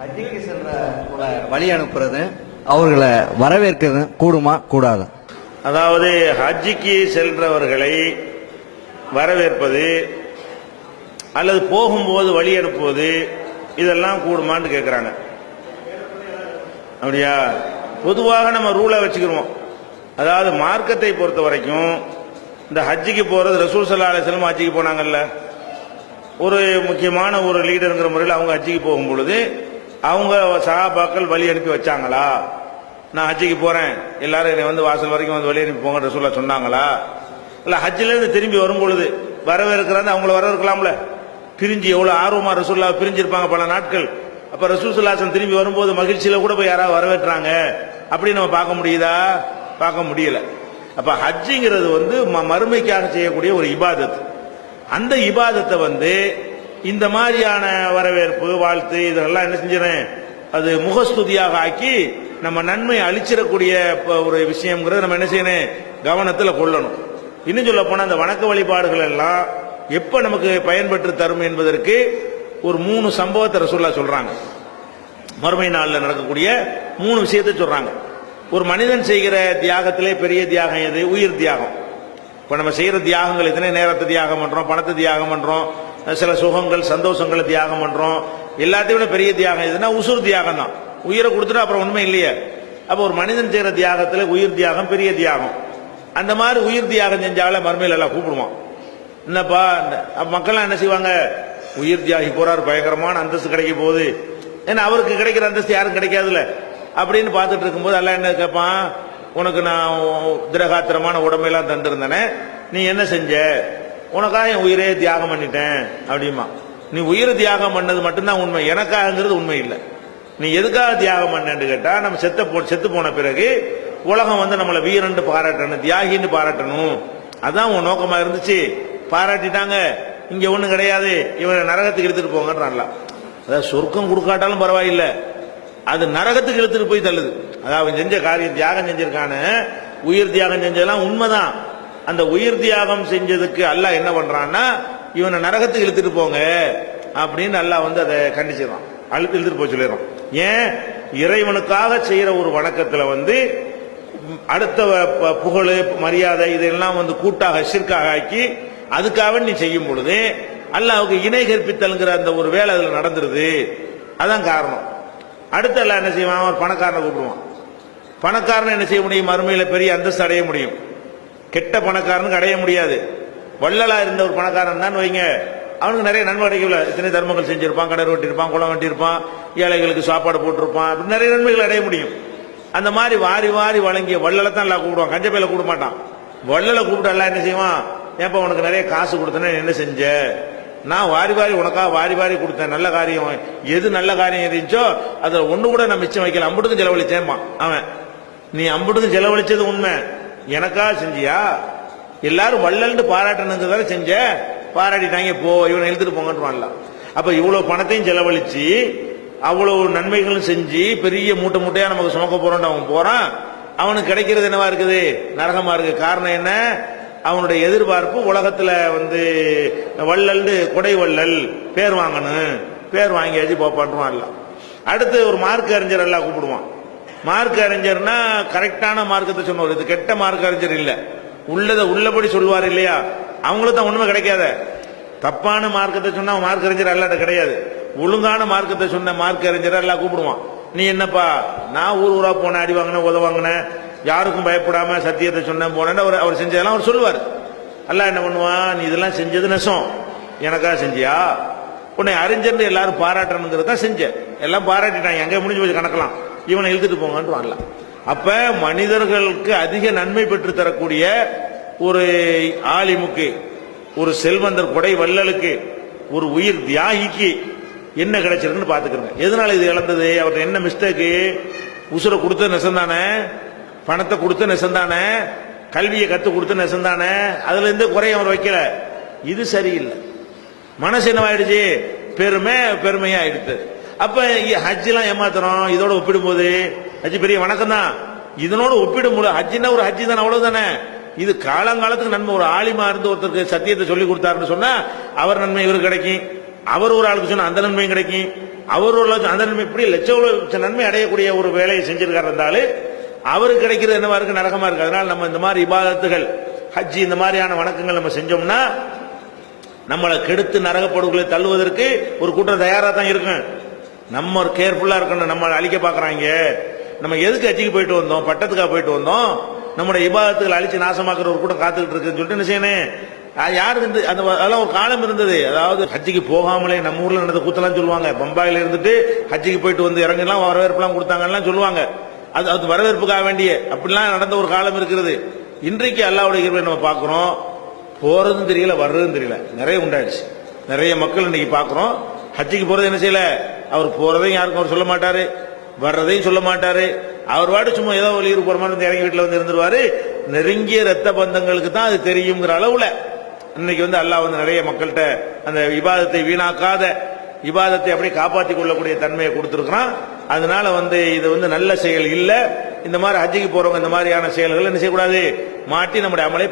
ஹஜ்ஜிக்கு செல்ற வழி அனுப்புறது, அவர்களை வரவேற்கிறது கூடுமா கூடாது? அதாவது ஹஜ்ஜிக்கு செல்றவர்களை வரவேற்பது அல்லது போகும்போது வழி அனுப்புவது இதெல்லாம் கூடுமான்னு கேட்குறாங்க. அப்படியா? பொதுவாக நம்ம ரூலை வச்சுக்கிறோம். அதாவது மார்க்கத்தை பொறுத்த வரைக்கும் இந்த ஹஜ்ஜிக்கு போறது, ரசூல் ஸல்லல்லாஹு அலைஹி வஸல்லம் ஹஜ்ஜிக்கு போனாங்கல்ல, ஒரு முக்கியமான ஒரு லீடருங்கிற முறையில் அவங்க ஹஜ்ஜிக்கு போகும் பொழுது அவங்க சஹாபாக்கள் வழி அனுப்பி வச்சாங்களா? நான் ஹஜ்ஜிக்கு போறேன், எல்லாரும் என்னை வந்து வாசல் வரைக்கும் வந்து வழி அனுப்பி போங்க ரசூலுல்லாஹ் சொன்னாங்களா? இல்ல ஹஜ்ஜில இருந்து திரும்பி வரும் பொழுது வரவேற்கிறாங்க, அவங்கள வரவேற்கலாம்ல. பிரிஞ்சு எவ்வளவு ஆர்வமா ரசூலுல்லாஹ் பிரிஞ்சிருப்பாங்க பல நாட்கள். அப்ப ரசூல் ஸல்லல்லாஹு அலைஹி வஸல்லம் திரும்பி வரும்போது மகிழ்ச்சியில கூட போய் யாராவது வரவேற்றாங்க அப்படின்னு நம்ம பார்க்க முடியுதா? பார்க்க முடியல. அப்ப ஹஜ்ஜிங்கிறது வந்து மறுமைக்காக செய்யக்கூடிய ஒரு இபாதத். அந்த இபாதத்தை வந்து இந்த மாதிரியான வரவேற்பு, வாழ்த்து இதெல்லாம் என்ன செஞ்சிடறேன், அது முகஸ்துதியாக ஆக்கி நம்ம நன்மை அளிச்சிடக்கூடிய ஒரு விஷயம்ங்கிறத நம்ம என்ன செய்யணும், கவனத்தில் கொள்ளணும். இன்னும் சொல்ல போனா அந்த வணக்க வழிபாடுகள் எல்லாம் எப்ப நமக்கு பயன்பெற்று தரும் என்பதற்கு ஒரு 3 சம்பவத்தை ரசூலுல்லாஹ் சொல்றாங்க. மறுமை நாளில் நடக்கக்கூடிய 3 விஷயத்தை சொல்றாங்க. ஒரு மனிதன் செய்கிற தியாகத்திலே பெரிய தியாகம் எது? உயிர் தியாகம். இப்ப நம்ம செய்யற தியாகங்கள் எத்தனை, நேரத்தை தியாகம் பண்றோம், பணத்தை தியாகம் பண்றோம், சில சுகங்கள் சந்தோஷங்களை தியாகம் பண்றோம். எல்லாத்தையும் விட பெரிய தியாகம் எதுனா உசுர் தியாகம் தான். உயிரை கொடுத்துட்டு அப்புறம் உண்மை இல்லையே. அப்ப ஒரு மனிதன் செய்யற தியாகத்துல உயிர் தியாகம் பெரிய தியாகம். அந்த மாதிரி உயிர் தியாகம் செஞ்சால மறுமையில் எல்லாம் கூப்பிடுவான். என்னப்பா மக்கள்லாம் என்ன செய்வாங்க, உயிர் தியாகி போறாரு, பயங்கரமான அந்தஸ்து கிடைக்க போகுது, ஏன்னா அவருக்கு கிடைக்கிற அந்தஸ்து யாரும் கிடைக்காதுல்ல அப்படின்னு பார்த்துட்டு இருக்கும்போது எல்லாம் என்ன கேட்பான், உனக்கு நான் திரகாத்திரமான உடம்பெல்லாம் தந்திருந்தேனே, நீ என்ன செஞ்ச? உனக்காக என் உயிரே தியாகம் பண்ணிட்டேன் அப்படிமா. நீ உயிரை தியாகம் பண்ணது மட்டும்தான் உண்மை, எனக்காகங்கிறது உண்மை இல்லை. நீ எதுக்காக தியாகம் பண்ணேன்னு கேட்டா, நம்ம செத்து போன பிறகு உலகம் வந்து நம்மளை வீரன்னு பாராட்டணும், தியாகின்னு பாராட்டணும், அதான் உன் நோக்கமா இருந்துச்சு. பாராட்டிட்டாங்க, இங்க ஒண்ணும் கிடையாது, இவனை நரகத்துக்கு எடுத்துட்டு போங்கன்றான்ல. அதாவது சொர்க்கம் கொடுக்காட்டாலும் பரவாயில்லை, அது நரகத்துக்கு எடுத்துட்டு போய் தள்ளுது. அதாவது செஞ்ச காரியம் தியாகம் செஞ்சிருக்கானு, உயிர் தியாகம் செஞ்சதெல்லாம் உண்மைதான். அந்த உயிர் தியாகம் செஞ்சதுக்கு அல்லாஹ் என்ன பண்றான்னா, இவனை நரகத்துக்கு இழுத்துட்டு போங்க அப்படின்னு அல்லாஹ் வந்து அதை கண்டிச்சிடறான், இழுத்துட்டு போய் சொல்லிடுறான். ஏன்? இறைவனுக்காக செய்யற ஒரு வணக்கத்துல வந்து அடுத்த புகழ் மரியாதை இதெல்லாம் வந்து கூட்டாக ஷிர்காக ஆக்கி அதுக்காக நீ செய்யும் பொழுது அல்லாஹ்வுக்கு இணை கற்பித்தல்ங்கிற அந்த ஒரு வேலை அதுல நடந்துருது. அதான் காரணம். அடுத்து எல்லாம் என்ன செய்வான், ஒரு பணக்காரனை கூப்பிடுவான். பணக்காரன் என்ன செய்ய முடியும், மறுமையில பெரிய அந்தஸ்து அடைய முடியும். கெட்ட பணக்காரனுக்கு அடைய முடியாது. வள்ளலா இருந்த ஒரு பணக்காரன் தான் வைங்க, அவனுக்கு நிறைய நன்மை கிடைக்கல. இத்தனை தர்மங்கள் செஞ்சிருப்பான், கடை வெட்டிருப்பான், குளம் வெட்டியிருப்பான், ஏழைகளுக்கு சாப்பாடு போட்டிருப்பான், அப்படி நிறைய நன்மைகள் அடைய முடியும். அந்த மாதிரி வாரி வாரி வழங்கிய வள்ளலை தான் எல்லாம் கூப்பிடுவான், கஞ்ச பையில கூப்பிட மாட்டான். வள்ளலை கூப்பிட்டு எல்லாம் என்ன செய்வான், ஏப்பா உனக்கு நிறைய காசு கொடுத்தேன்னு என்ன செஞ்ச? நான் வாரி வாரி உனக்காக வாரி வாரி கொடுத்தேன், நல்ல காரியம் எது நல்ல காரியம் இருந்துச்சோ அதுல ஒண்ணு கூட நான் மிச்சம் வைக்கல, அம்புட்டுக்கும் செலவழிச்சேன்பான் அவன். நீ அம்புட்டுக்கும் செலவழிச்சது உண்மை, எனக்காக செஞ்சியா? எல்லாரும் வள்ளல்னு பாராட்டணுங்கிறதால செஞ்ச, பாராட்டிட்டாங்க, போ இவனை இழுத்துட்டு போங்கன்றான்ல. அப்ப இவ்வளவு பணத்தையும் செலவழிச்சு அவ்வளவு நன்மைகளும் செஞ்சு பெரிய மூட்டை மூட்டையா நமக்கு சுமக்க போறோம் அவன் போறான், அவனுக்கு கிடைக்கிறது என்னவா இருக்குது, நரகமா இருக்கு. காரணம் என்ன? அவனுடைய எதிர்பார்ப்பு உலகத்துல வந்து வள்ளல், கொடை வள்ளல் பேர் வாங்கணும், பேர் வாங்கியாச்சு போப்பான்றான். அடுத்து ஒரு மார்க் அறிஞர் எல்லாம் கூப்பிடுவான். மார்க் அறிஞர்னா கரெக்டான மார்க்கத்தை சொன்னவர், இது கெட்ட மார்க் அறிஞர் இல்ல, உள்ளதை உள்ளபடி சொல்வார் இல்லையா, அவங்களுக்கு தான் ஒண்ணுமே கிடைக்காத. தப்பான மார்க்கத்தை சொன்னா மார்க் அறிஞர் அல்லாட்ட கிடையாது, ஒழுங்கான மார்க்கத்தை சொன்ன மார்க் அறிஞர் எல்லாம் கூப்பிடுவான். நீ என்னப்பா, நான் ஊர் ஊரா போன, அடி வாங்கின, உத வாங்கின, யாருக்கும் பயப்படாம சத்தியத்தை சொன்ன போனேன்னு அவர் செஞ்சதெல்லாம் அவர் சொல்லுவார். அல்லாஹ் என்ன பண்ணுவான், நீ இதெல்லாம் செஞ்சது நெசம், எனக்காக செஞ்சியா? உன்னை அறிஞர்னு எல்லாரும் பாராட்டணுங்கிறது தான் செஞ்ச, எல்லாம் பாராட்டிட்டாங்க, எங்க முடிஞ்சு போய் கணக்கலாம், இவனை இழுத்துட்டு போங்கன்னு வரலாம். அப்ப மனிதர்களுக்கு அதிக நன்மை பெற்று தரக்கூடிய ஒரு ஆலிமுக்கு, ஒரு செல்வந்தர், கொடை வள்ளலுக்கு, ஒரு உயிர் தியாகிக்கு என்ன கிடைச்சிருக்குன்னு பாத்துக்கிறேன். எதனால இது இழந்தது? அவர்கிட்ட என்ன மிஸ்டேக்கு? உசுரை கொடுத்த நெசந்தானே, பணத்தை கொடுத்த நெசந்தானே, கல்வியை கத்து கொடுத்த நெசந்தானே, அதுல இருந்து குறைய அவர் வைக்கல. இது சரியில்லை. மனசு என்னவாயிடுச்சு, பெருமையா ஆயிடுச்சு. அப்ப ஹஜ் எல்லாம் ஏமாத்துறோம், இதோட ஒப்பிடும்போது ஹஜ் பெரிய வணக்கம் தான், இதனோட ஒப்பிடும்போது ஹஜ்னா ஒரு ஹஜ் தானே, அவ்வளவுதானே. இது காலங்காலத்துக்கு நன்மை. ஒரு ஆலிமா இருந்து ஒருத்தருக்கு சத்தியத்தை சொல்லி கொடுத்தாருன்னு சொன்னா அவர் நன்மை இவருக்கு கிடைக்கும், அவர் ஒரு ஆளுக்கு சொன்னா அந்த நன்மையும் கிடைக்கும். அவர் ஒரு அந்த நன்மை இப்படி லட்ச நன்மை அடையக்கூடிய ஒரு வேலையை செஞ்சிருக்காரு இருந்தாலும் அவருக்கு கிடைக்கிறது என்னவா இருக்கு, நரகமா இருக்கு. அதனால நம்ம இந்த மாதிரி இபாதத்துகள் ஹஜ்ஜி இந்த மாதிரியான வணக்கங்கள் நம்ம செஞ்சோம்னா நம்மளை கெடுத்து நரகப்படுகளை தள்ளுவதற்கு ஒரு கூட்டம் தயாரா தான் இருக்கும். நம்ம ஒரு கேர்ஃபுல்லா இருக்கணும். நம்ம அழிக்க பாக்குறாங்க. நம்ம எதுக்கு ஹஜ்ஜிக்கு போயிட்டு வந்தோம், பட்டத்துக்காக போயிட்டு வந்தோம், நம்முடைய இபாதத்துகள் அழிச்சு நாசமாக்குற ஒரு கூட்டம் காத்துக்கிட்டு இருக்குன்னு சொல்லிட்டு என்ன செய்யணும், யாரு இருந்து அந்த அதெல்லாம் ஒரு காலம் இருந்தது. அதாவது ஹஜ்ஜிக்கு போகாமலே நம்ம ஊர்ல நடந்த கூத்தெல்லாம் சொல்லுவாங்க. பம்பாயில இருந்துட்டு ஹஜ்ஜிக்கு போயிட்டு வந்து இறங்கலாம் வரவேற்பெல்லாம் கொடுத்தாங்கலாம் சொல்லுவாங்க. அது வரவேற்புக்காக வேண்டிய அப்படிலாம் நடந்த ஒரு காலம் இருக்கிறது. இன்றைக்கு அல்லாஹ்வுடைய கிருபையை நம்ம பார்க்கிறோம். போறதும் தெரியல, வர்றதும் தெரியல, நிறைய உண்டாயிடுச்சு. நிறைய மக்கள் இன்னைக்கு பார்க்கிறோம். ஹஜ்ஜிக்கு போறது என்ன செய்யல, அவர் போறதையும் யாருக்கும் அவர் சொல்ல மாட்டாரு, வர்றதையும் சொல்ல மாட்டாரு. அவர் வாடு சும்மா ஏதோ வெளியூர் போற மாதிரி இறங்கி வீட்டில் வந்து இருந்துருவாரு. நெருங்கிய ரத்த பந்தங்களுக்கு தான் அது தெரியுங்கிற அளவுல இன்னைக்கு வந்து அல்லாஹ் வந்து நிறைய மக்கள்கிட்ட அந்த விவாதத்தை வீணாக்காத இபாதத்தை அப்படியே காப்பாற்றி கொள்ளக்கூடிய தன்மையை கொடுத்திருக்கிறான். அதனால வந்து இது வந்து நல்ல செயல் இல்ல. இந்த மாதிரி ஹஜ்ஜிக்கு போறவங்க இந்த மாதிரியான செயல்கள் என்ன செய்யக்கூடாது, மாட்டி நம்முடைய அமலை